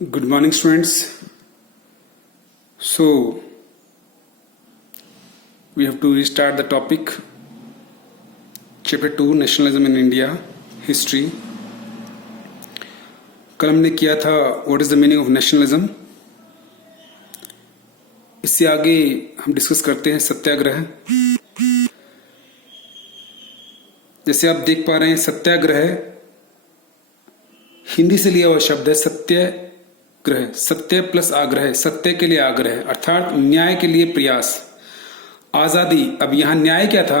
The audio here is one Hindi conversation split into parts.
Good morning, students. So, we have to restart the topic. Chapter 2, Nationalism in India, History. कल हमने किया था What is the meaning of nationalism? इससे आगे हम डिस्कस करते हैं सत्याग्रह. जैसे आप देख पा रहे हैं, सत्याग्रह हिंदी से लिया हुआ शब्द है. सत्याग्रह, सत्य प्लस आग्रह, सत्य के लिए आग्रह, अर्थात न्याय के लिए प्रयास. आजादी, अब यहां न्याय क्या था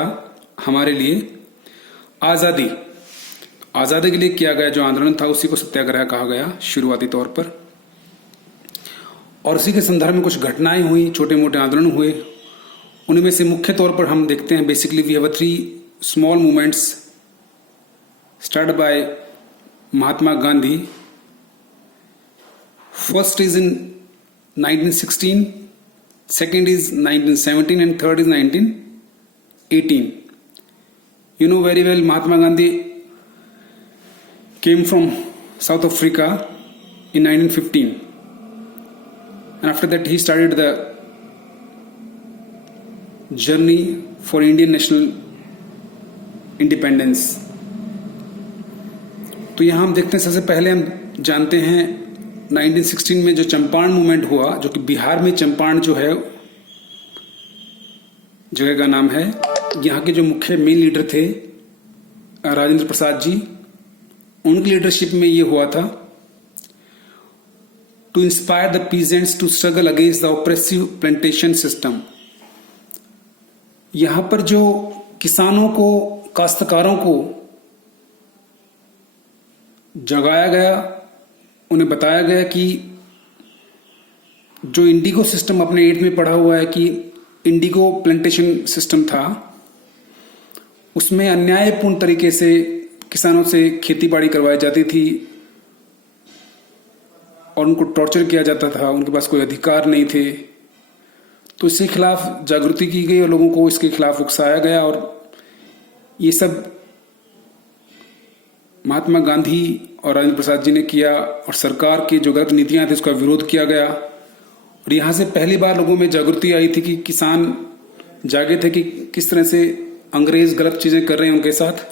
हमारे लिए? आजादी. आजादी के लिए किया गया जो आंदोलन था उसी को सत्याग्रह कहा गया शुरुआती तौर पर. और उसी के संदर्भ में कुछ घटनाएं हुई, छोटे मोटे आंदोलन हुए. उनमें से मुख्य तौर पर हम देखते हैं, basically we have 3 small movements started by Mahatma Gandhi. First is in 1916, second is 1917, and third is 1918. You know very well, Mahatma Gandhi came from South Africa in 1915, and after that he started the journey for Indian national independence. तो यहां हम देखते हैं, सबसे पहले हम जानते हैं 1916 में जो चंपारण मूवमेंट हुआ, जो कि बिहार में चंपारण जो है जगह का नाम है. यहाँ के जो मुख्य मेन लीडर थे राजेंद्र प्रसाद जी, उनकी लीडरशिप में ये हुआ था. To inspire the peasants to struggle against the oppressive plantation system. यहां पर जो किसानों को, काश्तकारों को जगाया गया, उन्हें बताया गया कि जो इंडिगो सिस्टम अपने 8th में पढ़ा हुआ है कि इंडिगो प्लांटेशन सिस्टम था, उसमें अन्यायपूर्ण तरीके से किसानों से खेती बाड़ी करवाई जाती थी और उनको टॉर्चर किया जाता था, उनके पास कोई अधिकार नहीं थे. तो इसके खिलाफ जागृति की गई और लोगों को इसके खिलाफ उकसाया गया, और ये सब महात्मा गांधी और राजेंद्र प्रसाद जी ने किया, और सरकार की जो गलत नीतियां थी उसका विरोध किया गया. और यहां से पहली बार लोगों में जागृति आई थी कि किसान जागे थे कि किस तरह से अंग्रेज गलत चीजें कर रहे हैं उनके साथ.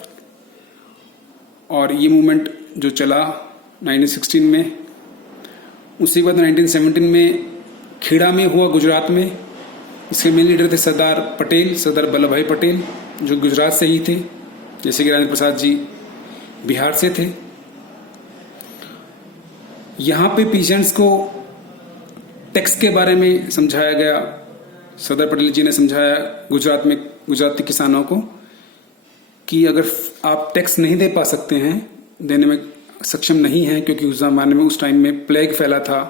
और ये मूवमेंट जो चला 1916 में, उसी के बाद 1917 में खेड़ा में हुआ, गुजरात में. इसके मेन लीडर थे सरदार पटेल, सरदार वल्लभ भाई पटेल, जो गुजरात से ही थे, जैसे कि राजेंद्र प्रसाद जी बिहार से थे. यहां पे पीजेंट्स को टैक्स के बारे में समझाया गया. सरदार पटेल जी ने समझाया गुजरात में गुजराती किसानों को कि अगर आप टैक्स नहीं दे पा सकते हैं, देने में सक्षम नहीं हैं, क्योंकि उस जमाने में, उस टाइम में प्लेग फैला था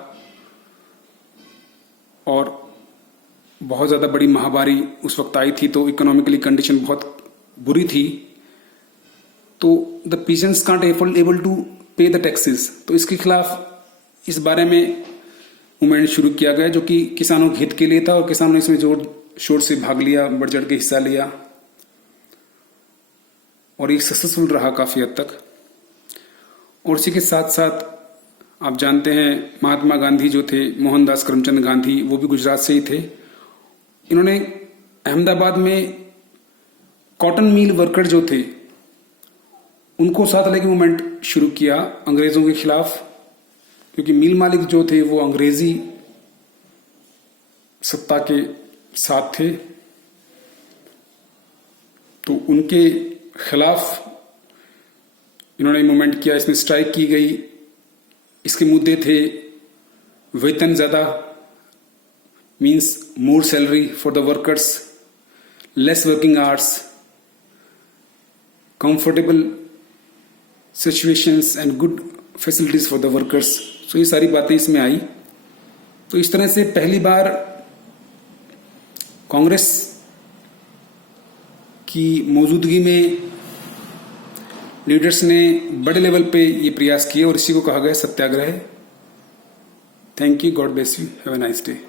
और बहुत ज्यादा बड़ी महामारी उस वक्त आई थी, तो इकोनॉमिकली कंडीशन बहुत बुरी थी. तो the peasants can't able to pay the taxes. तो इसके खिलाफ इस बारे में मूवमेंट शुरू किया गया, जो कि किसानों के हित के लिए था, और किसानों ने इसमें जोर शोर से भाग लिया, बढ़ चढ़ के हिस्सा लिया, और ये सक्सेसफुल रहा काफी हद तक. और इसी के साथ साथ आप जानते हैं महात्मा गांधी जो थे, मोहनदास करमचंद गांधी, वो भी गुजरात से ही थे. इन्होंने अहमदाबाद में कॉटन मिल वर्कर जो थे उनको साथ लेके मूवमेंट शुरू किया अंग्रेजों के खिलाफ, क्योंकि मिल मालिक जो थे वो अंग्रेजी सत्ता के साथ थे. तो उनके खिलाफ इन्होंने मूवमेंट किया. इसमें स्ट्राइक की गई. इसके मुद्दे थे वेतन ज्यादा, means more salary for the workers, less working hours, comfortable situations and good facilities for the workers. So ये सारी बातें इसमें आई. तो इस तरह से पहली बार कांग्रेस की मौजूदगी में लीडर्स ने बड़े लेवल पे ये प्रयास किए, और इसी को कहा गया satyagraha. Thank you. God bless you. Have a nice day.